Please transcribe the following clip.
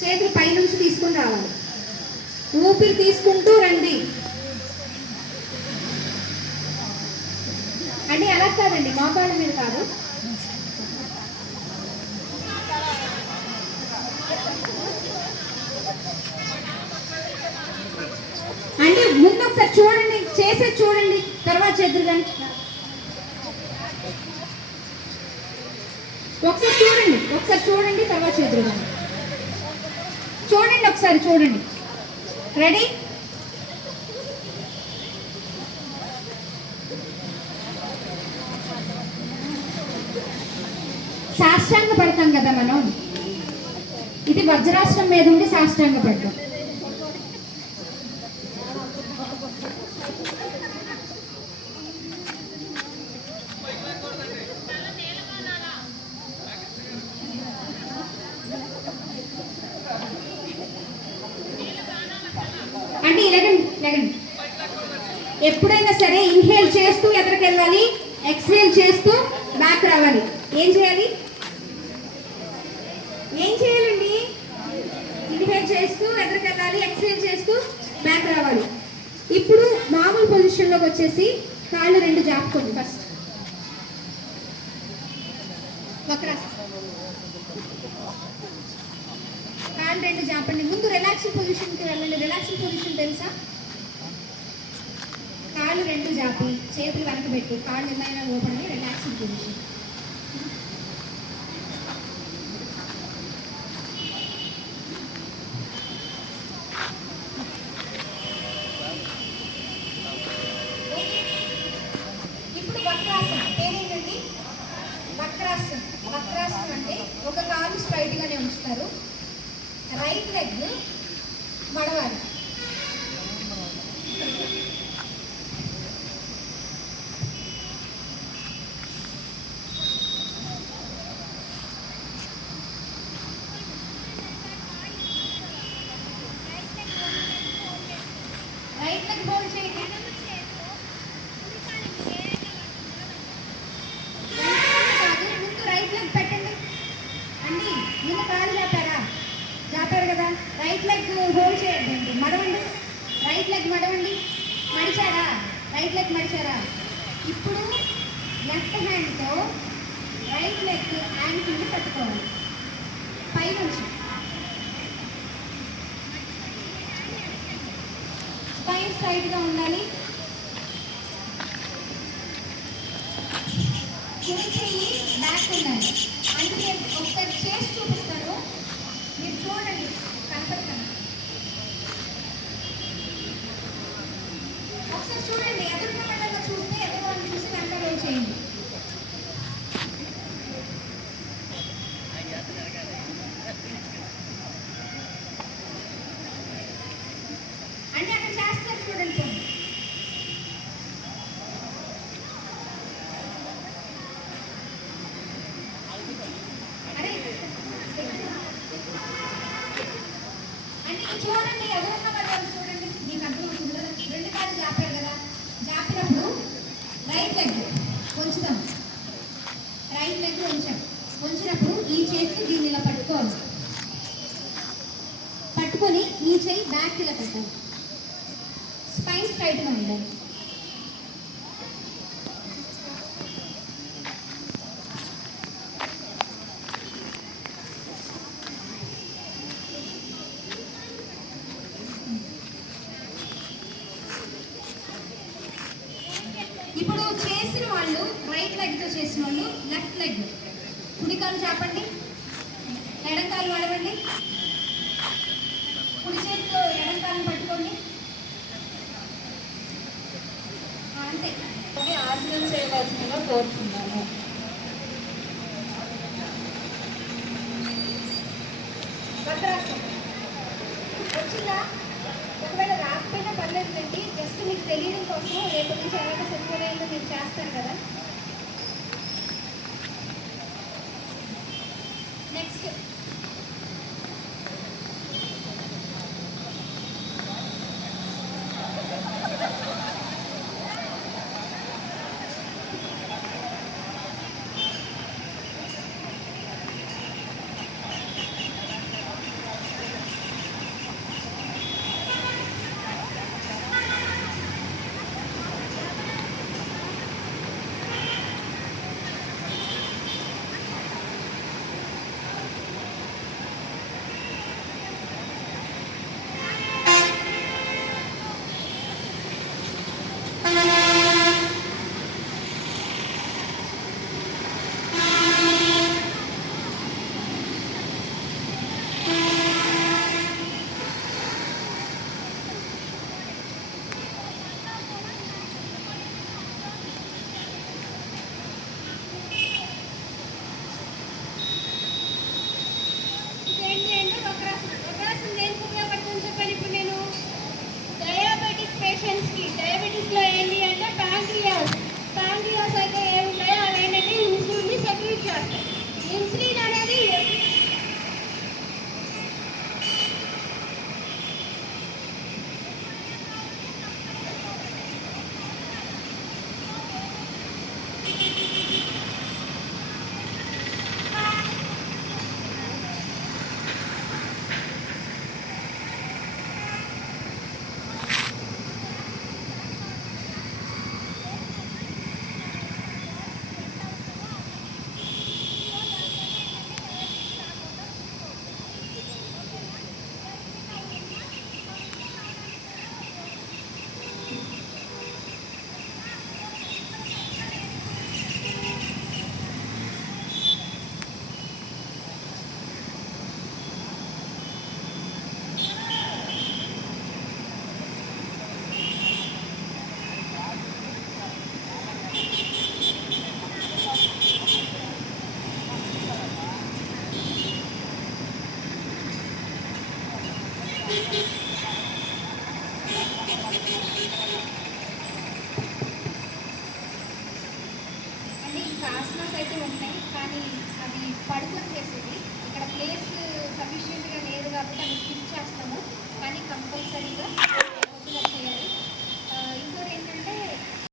చేతులు పైనుంచి తీసుకుని రావాలి. ఊపిరి తీసుకుంటూ రండి. అంటే అలా కాదండి, మోకాళ్ళ మీద కాదు. అంటే ముందు ఒకసారి చూడండి, చేసేది చూడండి, తర్వాత చేద్దరు కానీ. ఒకసారి చూడండి, తర్వాత చేద్దరు కానీ. చూడండి, ఒకసారి చూడండి. రెడీ? సాష్టాంగ పడతాం కదా మనం. ఇది వజ్రాసనం మీద ఉండి సాష్టాంగ పడతాం. అంటే ఇలాగండి. ఎప్పుడైనా సరే ఇన్హేల్ చేస్తూ ఎదరికి వెళ్ళాలి, ఎక్స్హేల్ చేస్తూ బ్యాక్ రావాలి. ఏం చేయాలండి? ఇన్హేల్ చేస్తూ ఎదరికి వెళ్ళాలి, ఎక్స్హేల్ చేస్తూ బ్యాక్ రావాలి. ఇప్పుడు మామూలు పొజిషన్లోకి వచ్చేసి కాళ్ళు రెండు జాపుకోండి. ఫస్ట్ కాళ్ళు రెండు జాపండి. ముందు రిలాక్సింగ్ పొజిషన్కి వెళ్ళండి. రిలాక్సింగ్ పొజిషన్ తెలుసా? కాళ్ళు రెండు జాపి చేతులు వెనక పెట్టి కాళ్ళు ఎలా ఓపెన్ అయ్యి రిలాక్సింగ్ పొజిషన్. ఇప్పుడు వక్రాసనం. పేరేంటండి? వక్రాసనం. వక్రాసనం అంటే ఒక కాలు స్ట్రైట్ గానే ఉంచుతారు, రైట్ లెగ్ మడవాలి. రైట్ లెగ్ హోల్డ్ చేయండి. ముందు రైట్ లెగ్ పెట్టండి. అండి ముందు కాలు జాపారు కదా, రైట్ లెగ్ హోల్డ్ చేయండి. మడవండి. రైట్ లెగ్ మడవండి. మడిచారా? రైట్ లెగ్ మడిచారా? ఇప్పుడు లెఫ్ట్ హ్యాండ్తో రైట్ లెగ్ యాంకిల్ని పట్టుకోవాలి పైనుంచి. స్పైన్ స్ట్రైట్గా ఉండాలి. కుడి చెయ్యి బ్యాక్ ఉండాలి. అందుకే ఒకసారి చేసి చూపిస్తాను, మీరు చూడండి, కనపడతాను. ఒకసారి చూడండి, ఎదురున్న వాళ్ళని చూస్తే ఎదురు వాళ్ళని చూసి వెనక రోల్ చేయండి. అంటే అక్కడ చేస్తారు చూడండి. అరే అంటే చూడండి, ఎదురున్న వాళ్ళని చూడండి, మీకు అర్థమవుతుంది కదా. రెండు కాళ్ళు జాపారు కదా, జాపినప్పుడు రైట్ లెగ్ ఉంచుతాం. రైట్ లెగ్ ఉంచినప్పుడు ఈ చేతిని దీన్ని ఇలా పట్టుకోవాలి. పట్టుకొని ఈ చేయి బ్యాక్ ఇలా పెట్టాలి. స్పైన్ స్ట్రైట్గా ఉండాలి. ఇప్పుడు చేసిన వాళ్ళు రైట్ లెగ్తో చేసిన వాళ్ళు లెఫ్ట్ లెగ్ కుడి కాలు చాపండి, ఎడం కాలు వడవండి, కుడి చేతితో ఎడం కాలను పట్టుకోండి. అంతే. ఆసనం చేయవలసిందిగా కోరుతున్నాను. వక్రాసనం వచ్చిందా? ఒకవేళ రాకపోయినా పర్లేదులేండి, జస్ట్ మీకు తెలియడం కోసం రేపటి నుంచి ఎలాగ సరిపోయిందో మీరు చేస్తారు కదా. నెక్స్ట్ వాలంటీర్స్ అయితే ఏముంటాయో అవి ఏంటంటే ఇన్సులిన్ని సెక్యూర్ చేస్తాయి. ఇన్సులిన్ అనేది అండి ఇంకా ఆసనాస్ అయితే ఉన్నాయి, కానీ అవి పడుకొని చేసేది. ఇక్కడ ప్లేస్ సఫిషియెంట్గా లేదు కాబట్టి